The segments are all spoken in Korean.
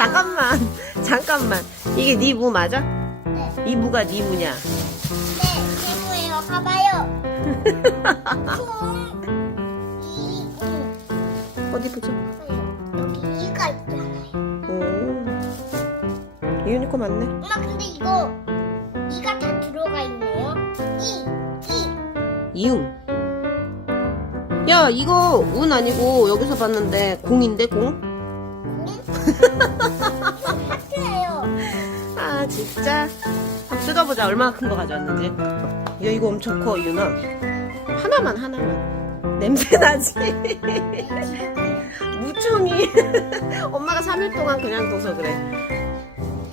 잠깐만, 잠깐만. 이게 네 무 맞아? 네. 이 무가 네 무냐? 네, 친구예요. 봐봐요. 총, 이, 이. 어디 보자. 여기 이가 있잖아요. 오. 이유니 거 맞네. 엄마, 근데 이거, 이가 다 들어가 있네요. 이, 이. 이응. 야, 이거 운 아니고 여기서 봤는데 공인데 공? 아, 진짜. 한번 뜯어보자. 얼마나 큰 거 가져왔는지. 야, 이거 엄청 커, 이유나. 하나만, 하나만. 냄새 나지? 무청이. 엄마가 3일 동안 그냥 둬서 그래.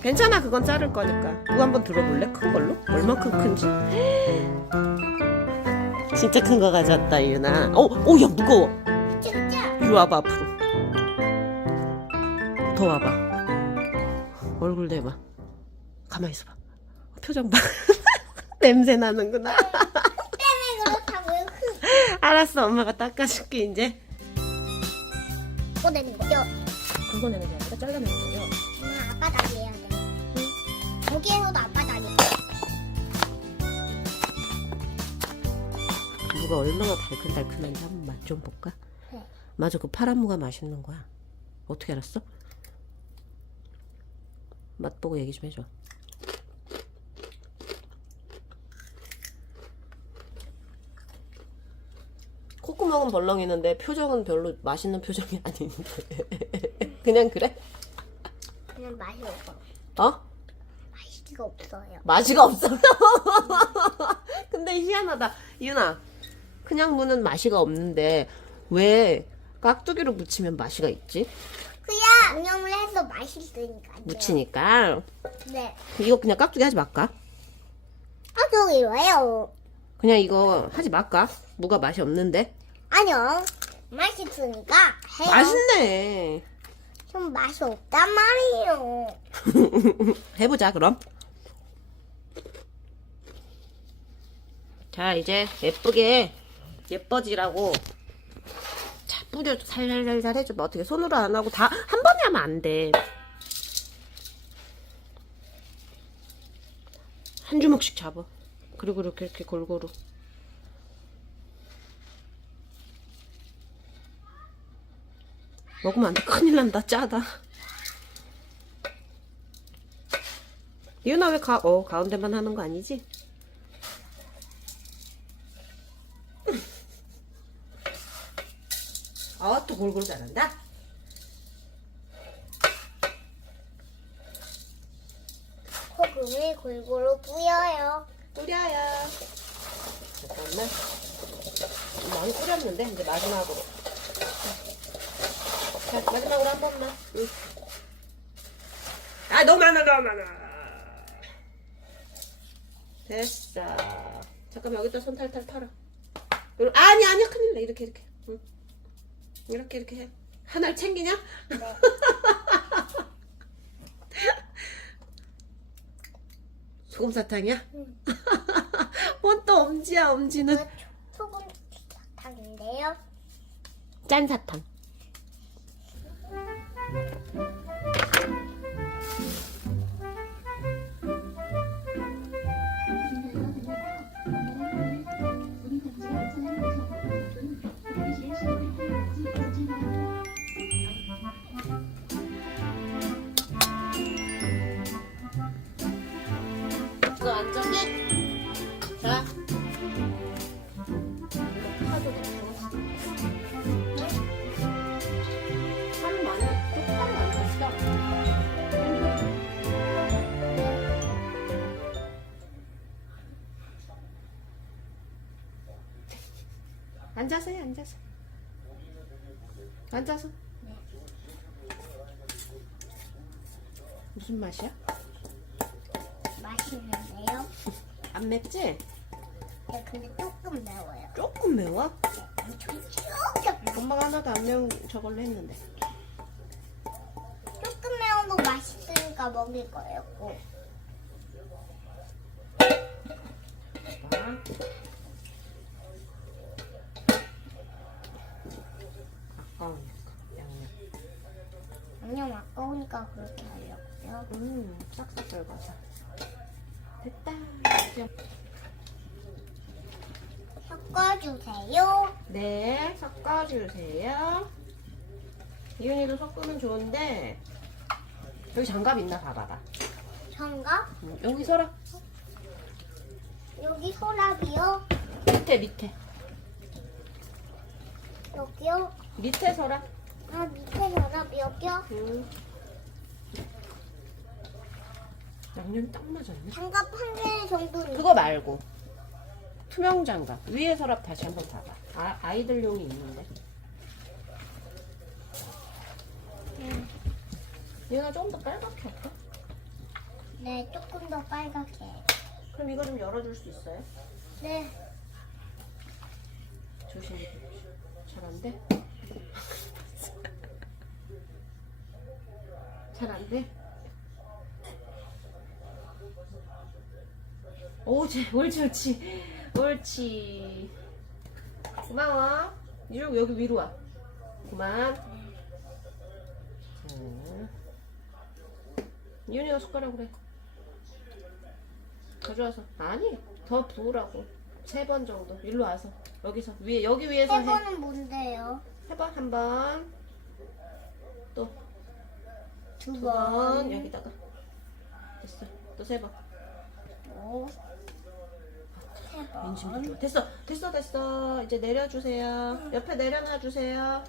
괜찮아, 그건 자를 거니까. 그거 한번 들어볼래? 큰 걸로? 얼마큼 큰지. 진짜 큰 거 가져왔다, 이유나. 어, 오, 야, 무거워. 진짜. 이리 와봐, 앞으로. 더 와봐. 얼굴 대봐. 가만히 있어봐. 표정 봐. 냄새 나는구나. 알았어, 엄마가 닦아줄게, 이제. 꺼내는 거죠. 긁어내는 게 아니라 잘라내는 거죠. 엄마, 아빠 다리 해야 돼. 여기에서도 아빠 다리. 무가 얼마나 달큰달큰한지 한번 맛 좀 볼까? 네. 맞아, 그 파란 무가 맛있는 거야. 어떻게 알았어? 맛보고 얘기 좀 해줘. 콧구멍은 벌렁이는데 표정은 별로 맛있는 표정이 아닌데. 그냥 그래? 그냥 맛이 없어. 어? 맛이가 없어요. 맛이가 없어. 근데 희한하다. 이윤아, 그냥 무는 맛이가 없는데 왜 깍두기로 무치면 맛이가 있지? 그냥 양념을 해서 맛있으니까. 무치니까. 네. 이거 그냥 깍두기 하지 말까? 아, 저기 왜요? 그냥 이거 하지 말까? 무가 맛이 없는데? 아니요. 맛있으니까 해요. 맛있네. 좀 맛이 없단 말이에요. 해보자, 그럼. 자, 이제 예쁘게 예뻐지라고. 자, 뿌려, 살살살살 해줘봐. 어떻게 손으로 안 하고 다 한 번에 하면 안 돼. 한 주먹씩 잡아. 그리고 이렇게 이렇게 골고루. 먹으면 안 돼. 큰일 난다. 짜다. 이윤아 왜 가, 어, 가운데만 하는 거 아니지? 아, 또 골고루 잘한다? 소금을 골고루 뿌려요. 뿌려요. 잠깐만. 많이 뿌렸는데, 이제 마지막으로. 자, 마지막으로 한 번만. 응. 아, 너무 많아, 너무 많아. 됐어. 잠깐만, 여기다 손 탈탈 털어. 아니, 아니야, 큰일 나. 이렇게, 이렇게. 응. 이렇게, 이렇게 해. 하나를 챙기냐? 소금 사탕이야? 응. 뭔또 엄지야, 엄지는. 소금 사탕인데요. 짠 사탕. 이거 안 정해? 자. 이거 파도 넣고. 파를 많이, 좀 파를 많이 넣었어. 앉아서 해, 앉아서. 앉아서. 무슨 맛이야? 맛있는데요. 안 맵지? 네, 근데 조금 매워요. 조금 매워? 엄청 조금. 엄마가 하나도 안 매운 저걸로 했는데. 조금 매운 거 맛있으니까 먹을 거예요. 꼭. 봐. 아까우니까 양념. 그냥 아까우니까 그렇게 하려고요. 음, 싹싹 썰어서. 됐다. 섞어주세요. 네, 섞어주세요. 이윤이도 섞으면 좋은데 여기 장갑 있나 봐봐봐. 장갑 음, 여기 서라. 여기 서랍이요. 밑에 밑에 여기요. 밑에 서라. 아 밑에 서랍 여기요. 음. 양념 딱 맞았네. 장갑 한 개 정도는 그거 말고 투명 장갑 위에 서랍 다시 한번 봐봐. 아, 아이들용이 있는데. 음, 얘가 조금 더 빨갛게 할까? 네 조금 더 빨갛게. 그럼 이거 좀 열어줄 수 있어요? 네. 조심히. 잘안 돼? 잘 안 돼? 오지, 옳지, 옳지. 옳지. 고마워. 이쪽 여기 위로 와. 그만. 자. 이윤이가 숟가락으로 해. 가져와서. 아니, 더 부으라고. 세 번 정도. 일로 와서. 여기서. 위에, 여기 위에서 세 해. 번은 뭔데요? 해봐, 한 번. 또, 두두 번. 번. 여기다가. 됐어. 또 세 번. 번. 좋아. 됐어, 됐어, 됐어. 이제 내려주세요. 옆에 내려놔 주세요.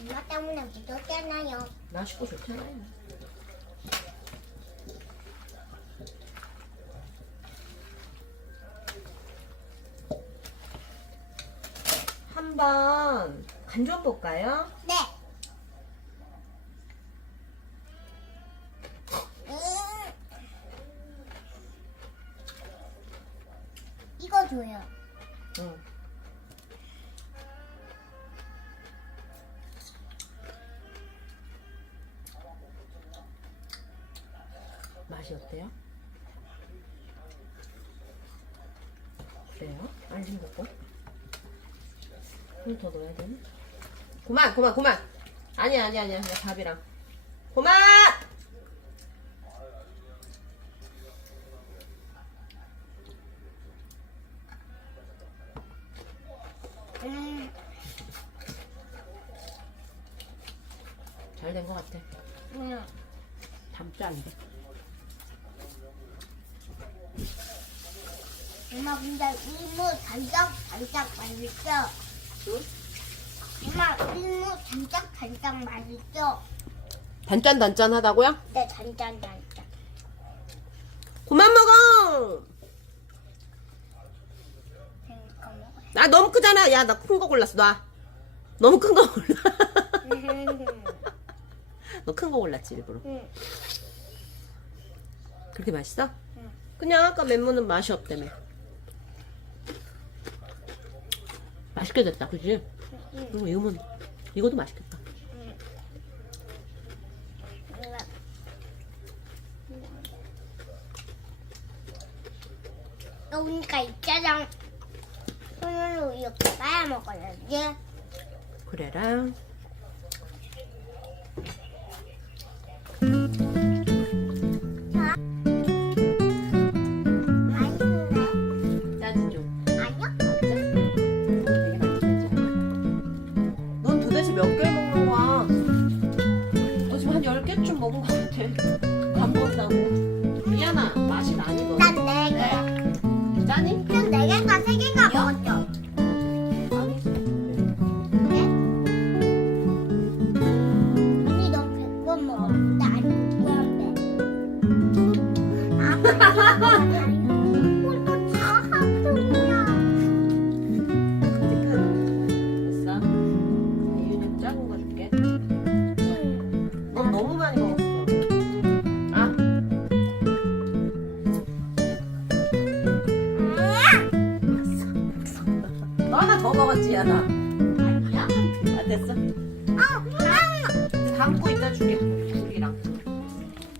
엄마 때문에 묻었잖아요. 맛있고 좋잖아요. 한번 간 좀 볼까요? 네. 음. 이거 줘요. 응. 맛이 어때요? 그래요? 안심 먹고? 좀더 넣어야 되나? 그만, 그만, 그만! 아니야, 아니야, 아니야. 그냥 밥이랑. 그만! 음. 잘된 것 같아. 음. 담지 않게. 엄마 근데 이모 단짝 단짝 맛있죠? 응? 엄마 이모 단짝 단짝 맛있죠? 단짠단짠하다고요? 네 단짝 단짝. 그만 먹어! 그러니까 먹어요. 나 너무 크잖아. 야, 나 큰 거 골랐어. 놔. 너무 큰 거 골라. 너 큰 거 골랐지, 일부러. 응. 그렇게 맛있어? 응. 그냥 아까 멘무는 맛이 없다며. 맛있게 됐다, 그지? 응. 응, 이거면, 이것도 맛있겠다. 그러니까 이 짜장 손으로 이렇게 빨아 먹어야지. 그래라.